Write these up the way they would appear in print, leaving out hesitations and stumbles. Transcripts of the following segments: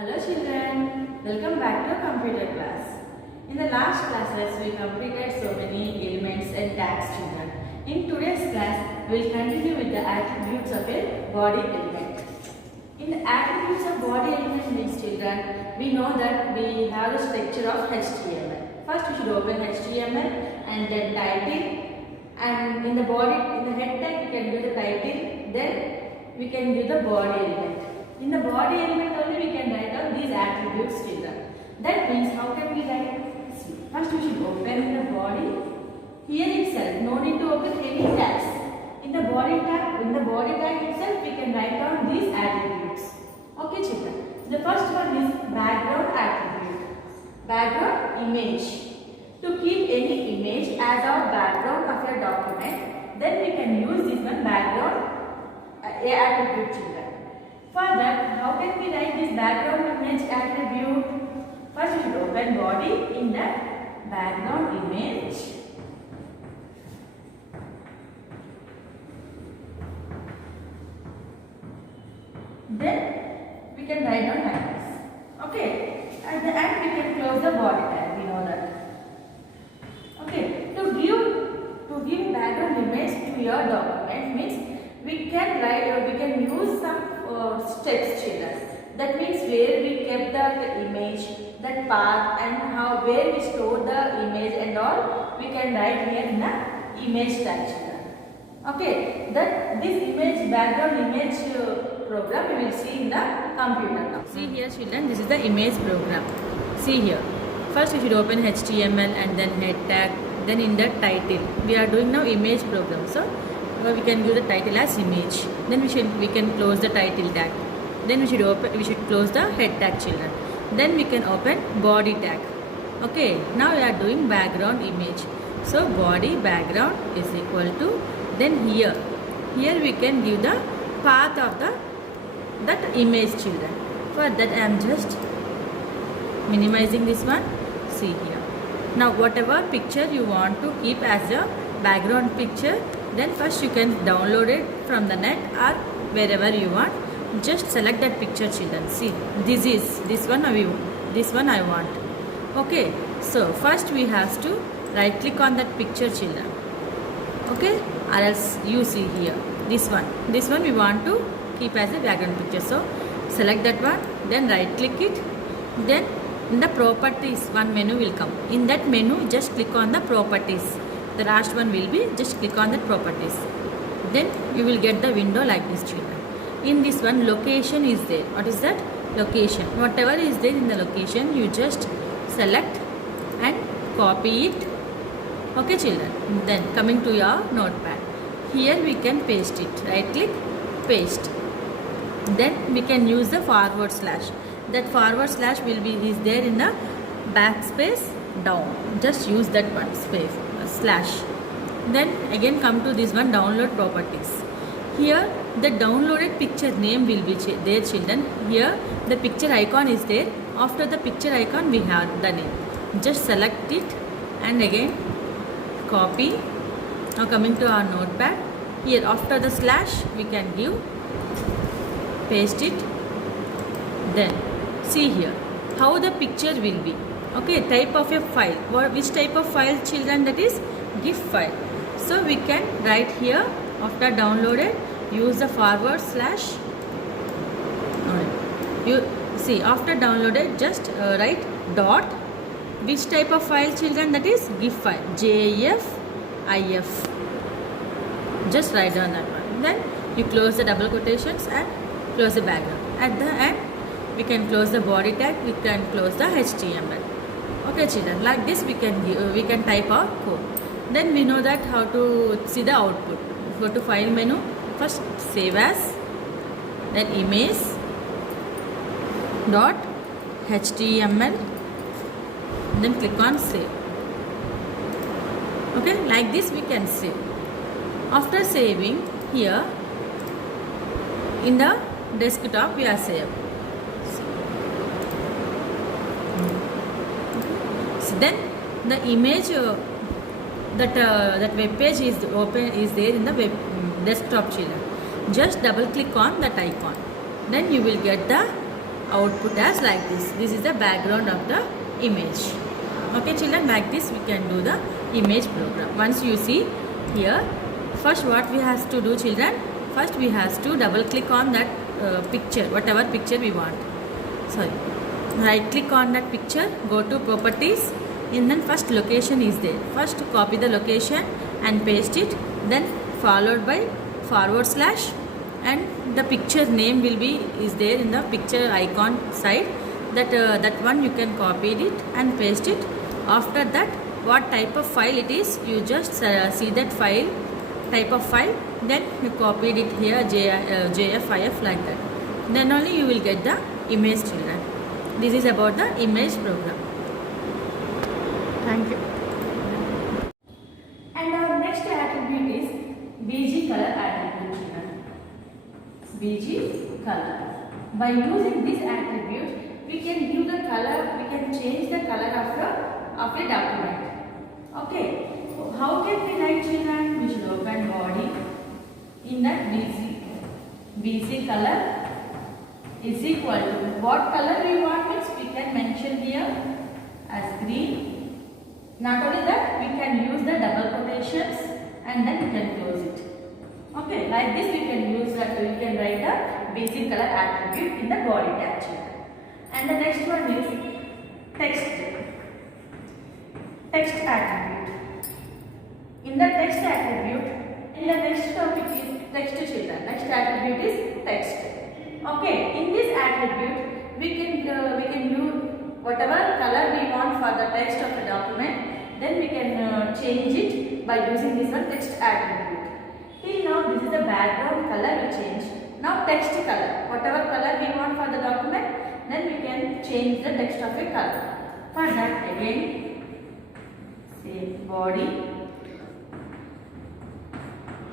Hello children, welcome back to computer class. In the last classes we completed so many elements and tags children. In today's class we will continue with the attributes of a body element. In the attributes of body element means children, we know that we have the structure of HTML. First we should open HTML and then title, and in the body, in the head tag we can do the title, then we can do the body element. In the body element only we can write down these attributes children. That means how can we write? See, first we should open the body. Here itself, no need to open any tags. In the body tag itself we can write down these attributes. Okay children. The first one is background attribute. Background image. To keep any image as our background of your document, then we can use this one background attribute children. For that, how can we write this background image attribute? First we should open body. In that background image, then we can write down like this. Okay. At the end we can close the body tag. We know that. Okay. To give background image to your document means we can write or we can use some steps children. That means where we kept the image, that path, and where we store the image and all we can write here in the image tag children. Okay, that this image background image program we will see in the computer now. See here children, this is the image program. See here. First we should open HTML and then head tag, then in the title. We are doing now image program. So we can give the title as image. Then we can close the title tag. Then we should close the head tag children. Then we can open body tag. Okay, now we are doing background image. So body background is equal to, then here we can give the path of that image children. For that I am just minimizing this one. See here. Now whatever picture you want to keep as a background picture, then first you can download it from the net or wherever you want. Just select that picture children. See, this one I want. Okay, so first we have to right click on that picture children. Okay, or else you see here this one we want to keep as a background picture. So select that one, then right click it, then in the properties one menu will come. In that menu just click on the properties. The last one will be just click on the properties. Then you will get the window like this children. In this one location is there. What is that? Location. Whatever is there in the location you just select and copy it. Okay children. Then coming to your notepad. Here we can paste it. Right click, paste. Then we can use the forward slash. That forward slash is there in the backspace down. Just use that one space slash. Then again come to this one download properties. Here the downloaded picture name will be there children. Here the picture icon is there. After the picture icon we have the name. Just select it and again copy. Now coming to our notepad. Here after the slash we can give, paste it. Then see here how the picture will be. Okay, type of a file. Which type of file children? That is GIF file. So we can write here after downloaded, use the forward slash. You see after downloaded just write dot. Which type of file children? That is GIF file. GIF. Just write down that one. Then you close the double quotations and close the background. At the end we can close the body tag. We can close the HTML. Okay children, like this we can type our code. Then we know that how to see the output. Go to file menu, first save as, then image dot HTML, then click on save. Okay, like this we can save. After saving, here in the desktop we are saved. Then the image that web page is there in the web desktop children. Just double click on that icon. Then you will get the output as like this. This is the background of the image. Okay children, like this we can do the image program. Once you see here, first what we have to do children, first we have to double click on that picture, whatever picture we want. Sorry, right click on that picture, go to properties, and then first location is there. First copy the location and paste it, then followed by forward slash, and the picture name will be is there in the picture icon side. That one you can copy it and paste it. After that, what type of file it is, you just see that file, type of file, then you copied it here, JFIF, like that. Then only you will get the image children. This is about the image program. Thank you. And our next attribute is BG color attribute children. BG color. By using this attribute, we can give the color, we can change the color of a document. Okay, so how can we write children? We should open body. In that BC color is equal to what color we want, means we can mention here as green. Not only that, we can use the double quotations and then we can close it. Okay, like this we can use that, we can write the BC color attribute in the body tag children. And the next one is text attribute. In the text attribute, in the next topic is text children. Next attribute is text. Okay, in this attribute we can use whatever color we want for the text of the document. Then we can change it by using this one text attribute. Till now this is the background color we change. Now text color, whatever color we want for the document, then we can change the text of a color. For that again, say body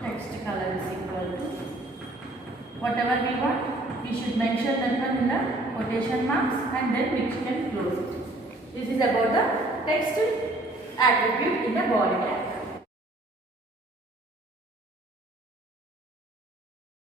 text color is equal to whatever we want. We should mention that one in the quotation marks and then we can close it. This is about the text attribute in the body tag.